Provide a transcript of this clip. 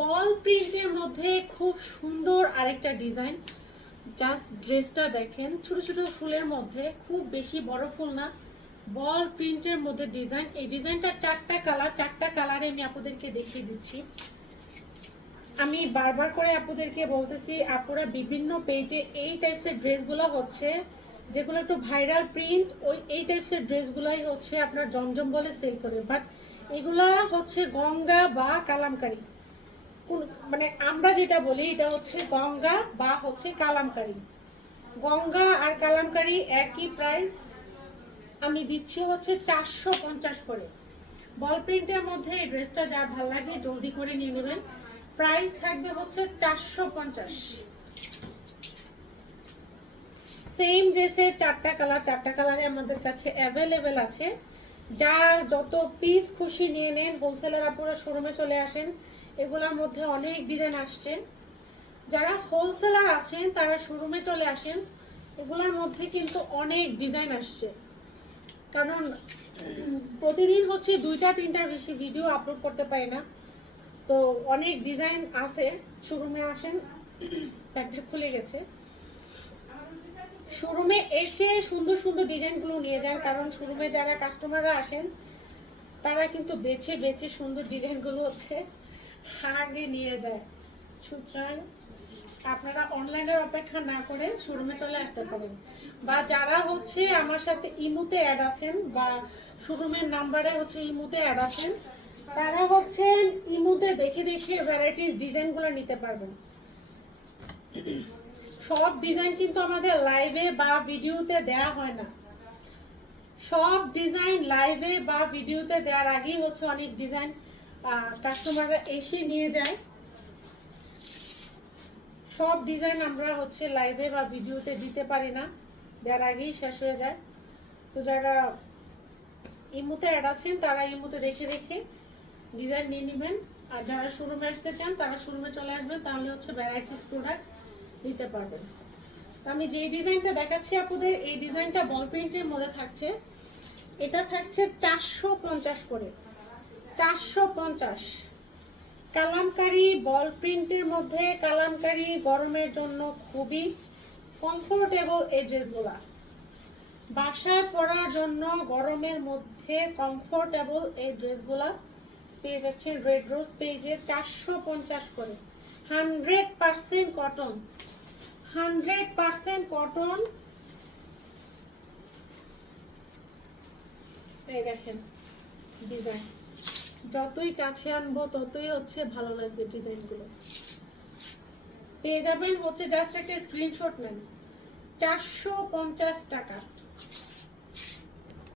বল প্রিন্টের মধ্যে খুব সুন্দর আরেকটা ডিজাইন জাস্ট ড্রেসটা দেখেন, ছোট ছোট ফুলের মধ্যে, খুব বেশি বড় ফুল না। বল প্রিন্টের মধ্যে ডিজাইন এই ডিজাইনটার চারটা কালার চারটা কালারে আমি আপনাদেরকে দেখিয়ে দিচ্ছি। আমি বারবার করে আপনাদেরকে বলতেছি আপুরা বিভিন্ন পেজে এই টাইপসের ড্রেসগুলো হচ্ছে, যেগুলো একটু ভাইরাল প্রিন্ট ওই এই টাইপসের ড্রেসগুলাই হচ্ছে আপনার জমজম বলে সেল করে। বাট এগুলা হচ্ছে গঙ্গা বা কালামকারি। মানে আমরা যেটা বলি, এটা হচ্ছে গঙ্গা বা হচ্ছে কালামকারি। গঙ্গা আর কালামকারি একই প্রাইস আমি দিচ্ছি হচ্ছে চারশো পঞ্চাশ করে। বল প্রিন্টের মধ্যে এই ড্রেসটা যার ভালো লাগে জলদি করে নিয়ে নেবেন। প্রাইস থাকবে হচ্ছে চারশো পঞ্চাশ। সেম ড্রেসের চারটা কালার চারটা কালারে আমাদের কাছে অ্যাভেলেবেল আছে। যার যত পিস খুশি নিয়ে নেন হোলসেলার আপনারা শোরুমে চলে আসেন, এগুলোর মধ্যে অনেক ডিজাইন আসছে। যারা হোলসেলার আছেন, তারা শোরুমে চলে আসেন, এগুলোর মধ্যে কিন্তু অনেক ডিজাইন আসছে। কারণ প্রতিদিন হচ্ছে দুইটা, তিনটার বেশি ভিডিও আপলোড করতে পারি না। তো অনেক ডিজাইন আছে শোরুমে আসেন প্যান্টটা খুলে গেছে। শোরুমে এসে সুন্দর সুন্দর ডিজাইনগুলো নিয়ে যান, কারণ শোরুমে যারা কাস্টমাররা আসেন, তারা কিন্তু বেছে বেছে সুন্দর ডিজাইনগুলো হচ্ছে আগে নিয়ে যায়। সুতরাং আপনারা অনলাইনের অপেক্ষা না করে শোরুমে চলে আসতে পারেন। বা যারা হচ্ছে আমার সাথে ইমুতে অ্যাড আছেন বা শোরুমের নাম্বারে হচ্ছে ইমুতে অ্যাড আছেন, তারা হচ্ছে ইমুতে দেখে দেখে ভ্যারাইটিস ডিজাইনগুলো নিতে পারবেন। সব ডিজাইন কিন্তু আমাদের লাইভে বা ভিডিওতে দেয়া হয় না। সব ডিজাইন লাইভে বা ভিডিওতে দেওয়ার আগেই হচ্ছে অনেক ডিজাইন কাস্টমাররা এসে নিয়ে যায়। সব ডিজাইন আমরা হচ্ছে লাইভে বা ভিডিওতে দিতে পারি না, দেওয়ার আগেই শেষ হয়ে যায়। তো যারা ইমুতে অ্যাড আছেন, তারা ইমুতে দেখে দেখে ডিজাইন নিয়ে নেবেন। আর যারা শোরুমে আসতে চান, তারা শোরুমে চলে আসবেন, তাহলে হচ্ছে ভ্যারাইটিস প্রোডাক্ট নিতে পারবেন। আমি যে ডিজাইনটা দেখাচ্ছি আপনাদের এই ডিজাইনটা বল প্রিন্টের মধ্যে থাকছে। এটা থাকছে চারশো পঞ্চাশ করে। চারশো পঞ্চাশ। কালামকারি বল প্রিন্টের মধ্যে কালামকারি গরমের জন্য খুবই কমফোর্টেবল এই ড্রেসগুলা। বাসায় পরার জন্য গরমের মধ্যে কমফোর্টেবল এই ড্রেসগুলা পেয়ে যাচ্ছেন রেড রোজ পেজে চারশো পঞ্চাশ করে। Hundred percent cotton hundred percent cotton. এই দেখেন ডিজাইন। যতই কাছে আনব, ততই হচ্ছে ভালো লাগবে ডিজাইনগুলো। পেয়ে যাবেন হচ্ছে জাস্ট একটা স্ক্রিনশট নেন। চারশো পঞ্চাশ টাকা।